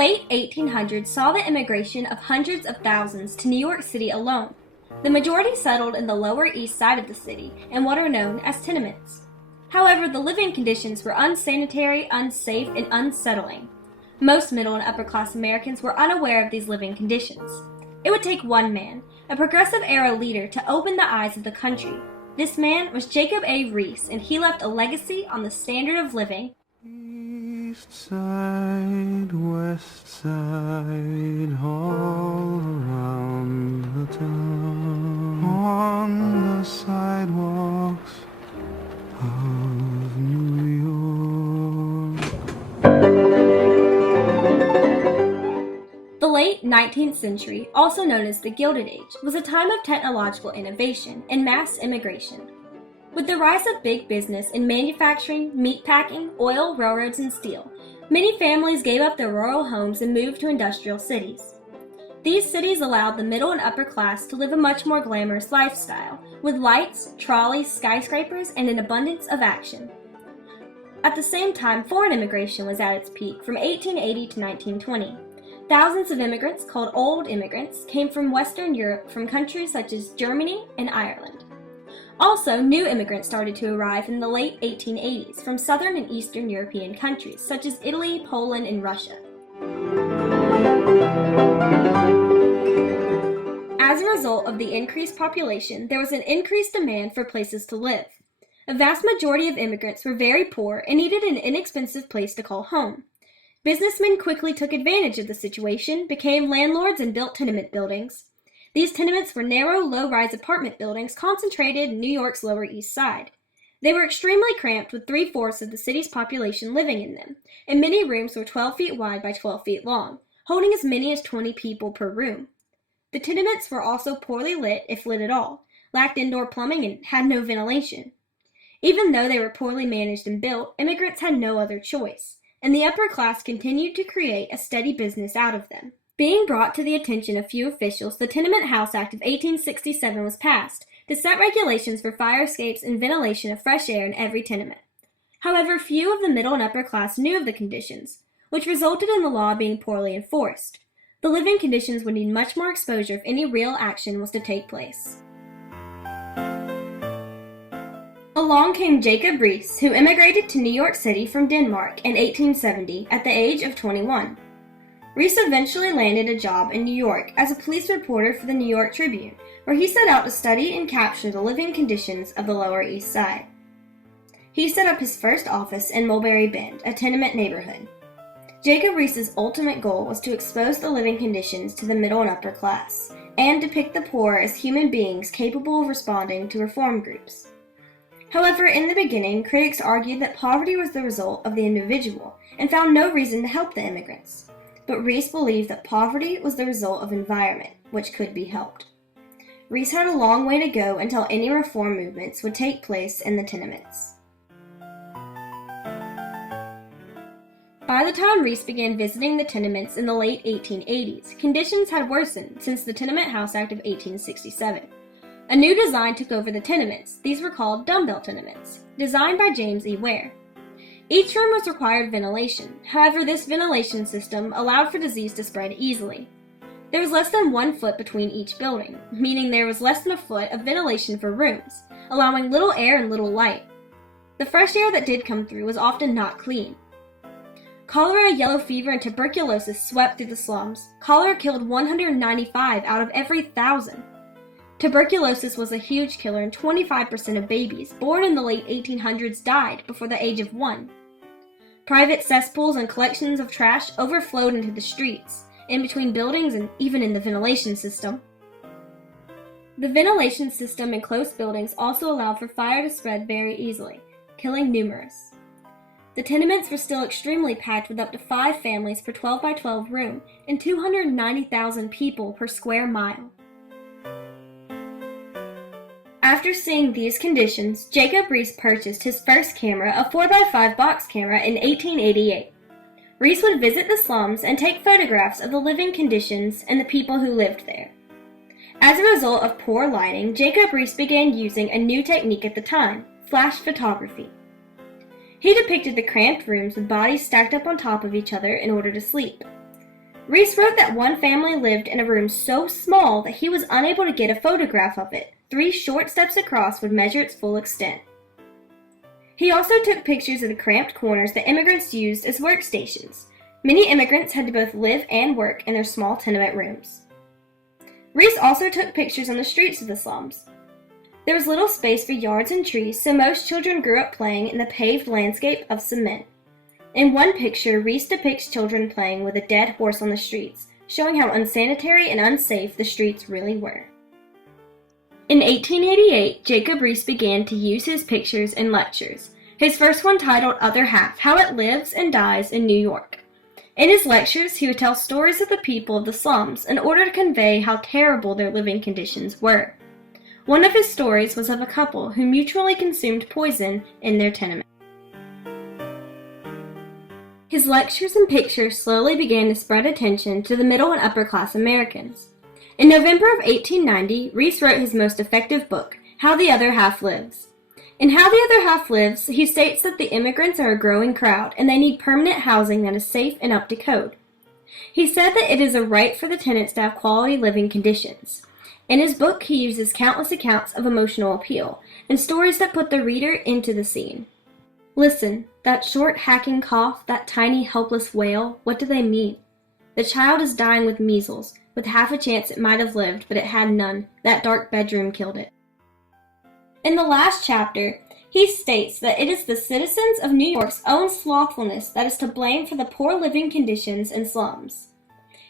late 1800s saw the immigration of hundreds of thousands to New York City alone. The majority settled in the Lower East Side of the city in what are known as tenements. However, the living conditions were unsanitary, unsafe, and unsettling. Most middle and upper-class Americans were unaware of these living conditions. It would take one man, a progressive-era leader, to open the eyes of the country. This man was Jacob A. Riis, and he left a legacy on the standard of living. East side, west side, all around the town, on the sidewalks of New York. The late 19th century, also known as the Gilded Age, was a time of technological innovation and mass immigration. With the rise of big business in manufacturing, meatpacking, oil, railroads, and steel, many families gave up their rural homes and moved to industrial cities. These cities allowed the middle and upper class to live a much more glamorous lifestyle, with lights, trolleys, skyscrapers, and an abundance of action. At the same time, foreign immigration was at its peak from 1880 to 1920. Thousands of immigrants, called Old Immigrants, came from Western Europe from countries such as Germany and Ireland. Also, new immigrants started to arrive in the late 1880s from Southern and Eastern European countries such as Italy, Poland, and Russia. As a result of the increased population, there was an increased demand for places to live. A vast majority of immigrants were very poor and needed an inexpensive place to call home. Businessmen quickly took advantage of the situation, became landlords, and built tenement buildings. These tenements were narrow, low-rise apartment buildings concentrated in New York's Lower East Side. They were extremely cramped with 3/4 of the city's population living in them, and many rooms were 12 feet wide by 12 feet long, holding as many as 20 people per room. The tenements were also poorly lit, if lit at all, lacked indoor plumbing, and had no ventilation. Even though they were poorly managed and built, immigrants had no other choice, and the upper class continued to create a steady business out of them. Being brought to the attention of few officials, the Tenement House Act of 1867 was passed to set regulations for fire escapes and ventilation of fresh air in every tenement. However, few of the middle and upper class knew of the conditions, which resulted in the law being poorly enforced. The living conditions would need much more exposure if any real action was to take place. Along came Jacob Riis, who immigrated to New York City from Denmark in 1870 at the age of 21. Riis eventually landed a job in New York as a police reporter for the New York Tribune, where he set out to study and capture the living conditions of the Lower East Side. He set up his first office in Mulberry Bend, a tenement neighborhood. Jacob Riis's ultimate goal was to expose the living conditions to the middle and upper class, and depict the poor as human beings capable of responding to reform groups. However, in the beginning, critics argued that poverty was the result of the individual and found no reason to help the immigrants. But Riis believed that poverty was the result of environment, which could be helped. Riis had a long way to go until any reform movements would take place in the tenements. By the time Riis began visiting the tenements in the late 1880s, conditions had worsened since the Tenement House Act of 1867. A new design took over the tenements. These were called dumbbell tenements, designed by James E. Ware. Each room was required ventilation. However, this ventilation system allowed for disease to spread easily. There was less than 1 foot between each building, meaning there was less than a foot of ventilation for rooms, allowing little air and little light. The fresh air that did come through was often not clean. Cholera, yellow fever, and tuberculosis swept through the slums. Cholera killed 195 out of every 1,000. Tuberculosis was a huge killer, and 25% of babies born in the late 1800s died before the age of 1. Private cesspools and collections of trash overflowed into the streets, in between buildings, and even in the ventilation system. The ventilation system in close buildings also allowed for fire to spread very easily, killing numerous. The tenements were still extremely packed with up to 5 families per 12 by 12 room and 290,000 people per square mile. After seeing these conditions, Jacob Riis purchased his first camera, a 4x5 box camera, in 1888. Riis would visit the slums and take photographs of the living conditions and the people who lived there. As a result of poor lighting, Jacob Riis began using a new technique at the time, flash photography. He depicted the cramped rooms with bodies stacked up on top of each other in order to sleep. Riis wrote that one family lived in a room so small that he was unable to get a photograph of it. 3 short steps across would measure its full extent. He also took pictures of the cramped corners that immigrants used as workstations. Many immigrants had to both live and work in their small tenement rooms. Riis also took pictures on the streets of the slums. There was little space for yards and trees, so most children grew up playing in the paved landscape of cement. In one picture, Riis depicts children playing with a dead horse on the streets, showing how unsanitary and unsafe the streets really were. In 1888, Jacob Riis began to use his pictures in lectures, his first one titled Other Half: How It Lives and Dies in New York. In his lectures, he would tell stories of the people of the slums in order to convey how terrible their living conditions were. One of his stories was of a couple who mutually consumed poison in their tenement. His lectures and pictures slowly began to spread attention to the middle and upper class Americans. In November of 1890, Riis wrote his most effective book, How the Other Half Lives. In How the Other Half Lives, he states that the immigrants are a growing crowd and they need permanent housing that is safe and up to code. He said that it is a right for the tenants to have quality living conditions. In his book, he uses countless accounts of emotional appeal and stories that put the reader into the scene. Listen, that short hacking cough, that tiny helpless wail, what do they mean? The child is dying with measles, with half a chance it might have lived, but it had none. That dark bedroom killed it. In the last chapter, he states that it is the citizens of New York's own slothfulness that is to blame for the poor living conditions in slums.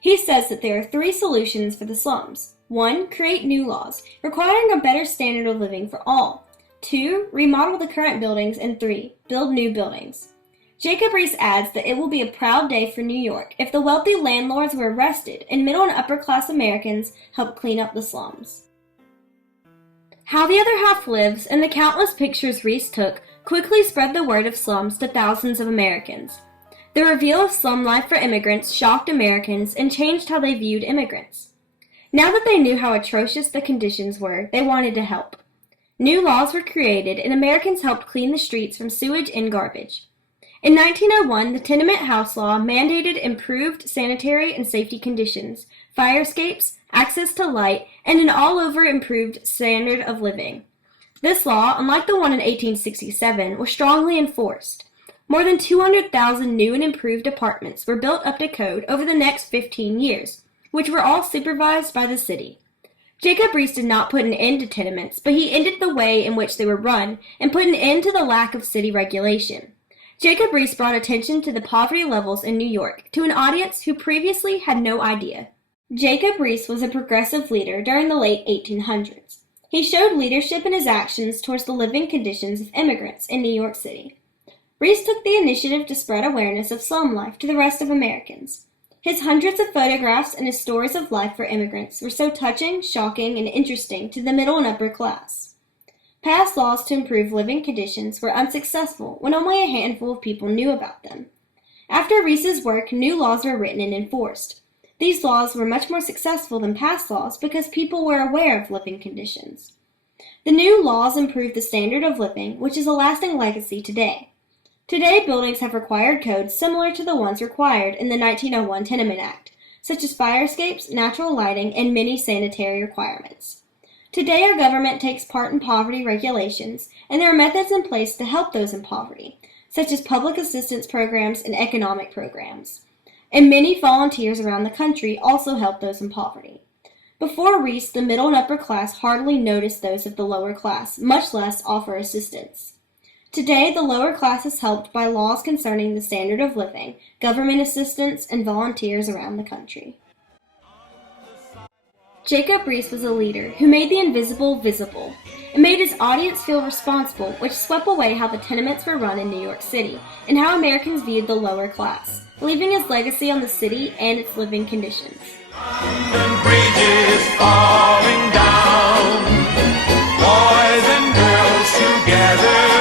He says that there are 3 solutions for the slums. 1. Create new laws, requiring a better standard of living for all. 2. Remodel the current buildings. And 3. Build new buildings. Jacob Riis adds that it will be a proud day for New York if the wealthy landlords were arrested and middle and upper class Americans helped clean up the slums. How the Other Half Lives and the countless pictures Riis took quickly spread the word of slums to thousands of Americans. The reveal of slum life for immigrants shocked Americans and changed how they viewed immigrants. Now that they knew how atrocious the conditions were, they wanted to help. New laws were created and Americans helped clean the streets from sewage and garbage. In 1901, the Tenement House Law mandated improved sanitary and safety conditions, fire escapes, access to light, and an all-over improved standard of living. This law, unlike the one in 1867, was strongly enforced. More than 200,000 new and improved apartments were built up to code over the next 15 years, which were all supervised by the city. Jacob Riis did not put an end to tenements, but he ended the way in which they were run and put an end to the lack of city regulation. Jacob Riis brought attention to the poverty levels in New York to an audience who previously had no idea. Jacob Riis was a progressive leader during the late 1800s. He showed leadership in his actions towards the living conditions of immigrants in New York City. Riis took the initiative to spread awareness of slum life to the rest of Americans. His hundreds of photographs and his stories of life for immigrants were so touching, shocking, and interesting to the middle and upper class. Past laws to improve living conditions were unsuccessful when only a handful of people knew about them. After Riis's work, new laws were written and enforced. These laws were much more successful than past laws because people were aware of living conditions. The new laws improved the standard of living, which is a lasting legacy today. Today, buildings have required codes similar to the ones required in the 1901 Tenement Act, such as fire escapes, natural lighting, and many sanitary requirements. Today, our government takes part in poverty regulations, and there are methods in place to help those in poverty, such as public assistance programs and economic programs. And many volunteers around the country also help those in poverty. Before Riis, the middle and upper class hardly noticed those of the lower class, much less offer assistance. Today, the lower class is helped by laws concerning the standard of living, government assistance, and volunteers around the country. Jacob Riis was a leader who made the invisible visible and made his audience feel responsible, which swept away how the tenements were run in New York City and how Americans viewed the lower class, leaving his legacy on the city and its living conditions. London Bridge is falling down, boys and girls together.